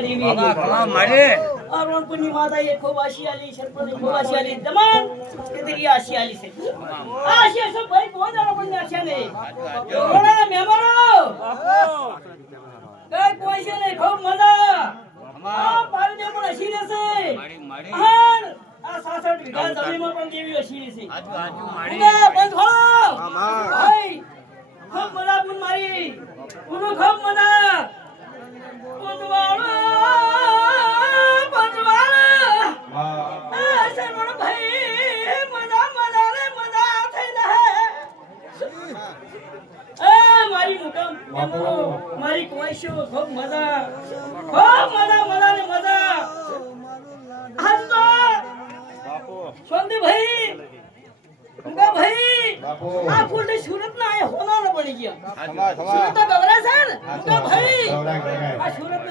આશી દેવી બાબા મારે અરુણપુરની માતા એ ખૂબ આશી આલી સરપંચ ખૂબ આશી આલી તમામ કેતરી આશી આલી છે આશી સબ ભાઈ કોઈ દાડો પણ આશી નહીં ઓડા મહેમાનો કઈ કોઈ છે નહીં ખૂબ મજા આ પારને પણ આશી રહેશે આ 66 વીઘા જમીનમાં પણ દેવી આશી રહેશે આજુ મારે બંધ હો ભાઈ ખૂબ મજા પણ મારી ઉનો ખૂબ મજા મારી કોઈશો ખૂબ મજા ને મજા હાલ તો સોંદી ભાઈ ઉગા ભાઈ આ ફૂલ સુરત ના હોના બની ગયા સુરત તો ગવરા છે ને ઉગા ભાઈ આ સુરત